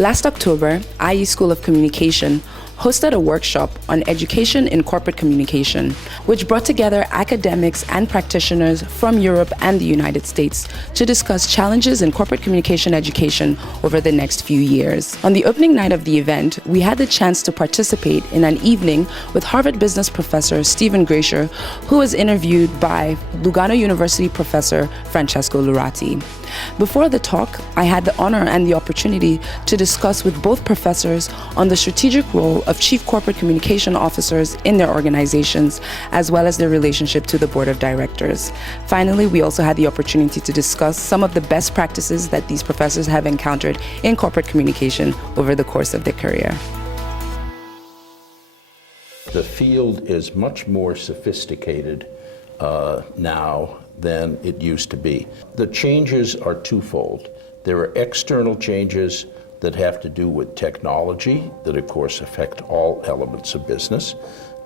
Last October, IE School of Communication hosted a workshop on education in corporate communication, which brought together academics and practitioners from Europe and the United States to discuss challenges in corporate communication education over the next few years. On the opening night of the event, we had the chance to participate in an evening with Harvard Business Professor Stephen Greyser, who was interviewed by Lugano University Professor Francesco Lurati. Before the talk, I had the honor and the opportunity to discuss with both professors on the strategic role of Chief Corporate Communication Officers in their organizations, as well as their relationship to the Board of Directors. Finally, we also had the opportunity to discuss some of the best practices that these professors have encountered in corporate communication over the course of their career. The field is much more sophisticated now than it used to be. The changes are twofold. There are external changes that have to do with technology that of course affect all elements of business,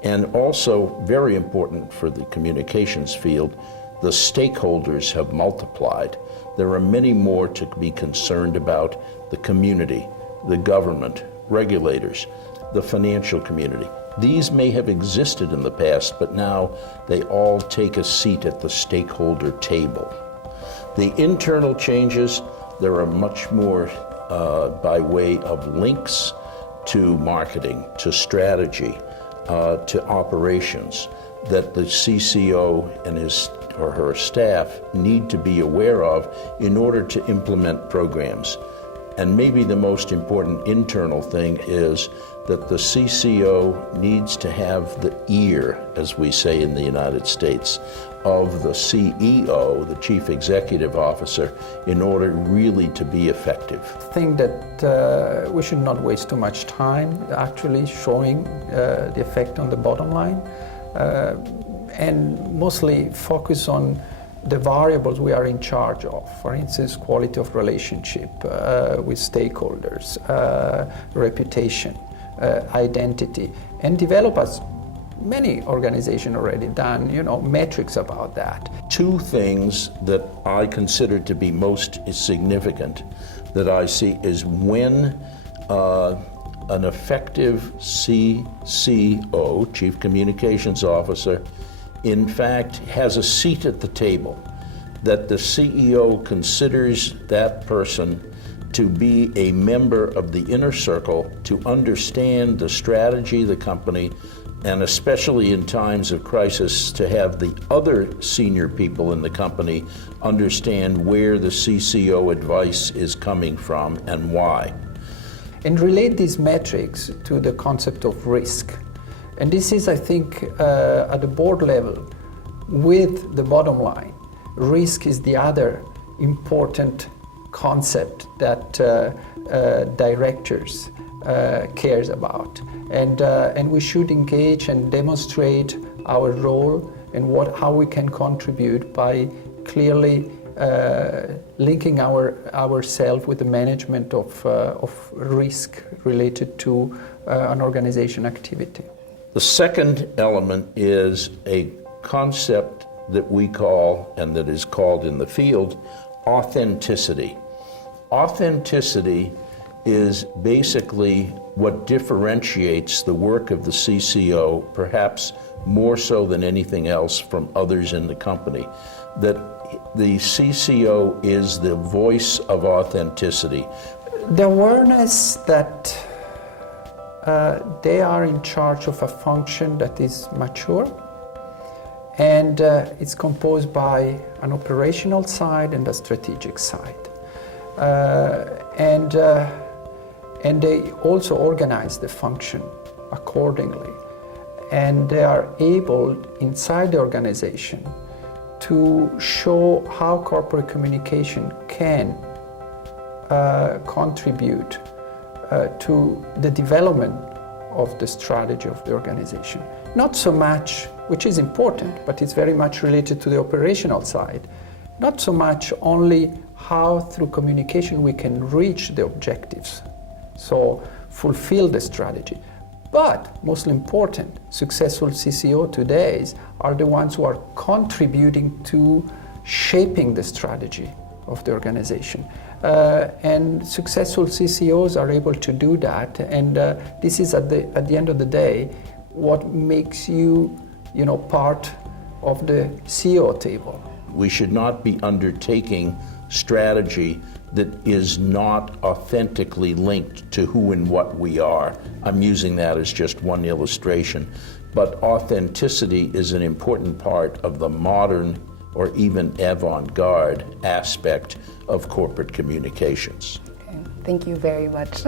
and also very important for the communications field, the stakeholders have multiplied. There are many more to be concerned about: the community, the government, regulators, the financial community. These may have existed in the past, but now they all take a seat at the stakeholder table. The internal changes, there are much more by way of links to marketing, to strategy, to operations, that the CCO and his or her staff need to be aware of in order to implement programs. And maybe the most important internal thing is that the CCO needs to have the ear, as we say in the United States, of the CEO, the Chief Executive Officer, in order really to be effective. I think that we should not waste too much time actually showing the effect on the bottom line, and mostly focus on the variables we are in charge of. For instance, quality of relationship with stakeholders, reputation, identity, and develop, as many organizations already done, metrics about that. Two things that I consider to be most significant that I see is when an effective CCO, Chief Communications Officer, in fact has a seat at the table, that the CEO considers that person to be a member of the inner circle, to understand the strategy of the company, and especially in times of crisis, to have the other senior people in the company understand where the CCO advice is coming from and why. And relate these metrics to the concept of risk. And this is, I think, at the board level, with the bottom line. Risk is the other important concept that directors cares about. And we should engage and demonstrate our role and how we can contribute by clearly linking ourselves with the management of risk related to an organization activity. The second element is a concept that we call, and that is called in the field, authenticity. Authenticity is basically what differentiates the work of the CCO, perhaps more so than anything else, from others in the company. That the CCO is the voice of authenticity. The awareness that they are in charge of a function that is mature, and it's composed by an operational side and a strategic side. And they also organize the function accordingly. And they are able, inside the organization, to show how corporate communication can contribute to the development of the strategy of the organization. Not so much, which is important, but it's very much related to the operational side, not so much only how through communication we can reach the objectives, so fulfill the strategy. But most important, successful CCO today are the ones who are contributing to shaping the strategy of the organization. And successful CCOs are able to do that. And this is at the end of the day what makes you, part of the CEO table. We should not be undertaking strategy that is not authentically linked to who and what we are. I'm using that as just one illustration. But authenticity is an important part of the modern or even avant-garde aspect of corporate communications. Okay. Thank you very much.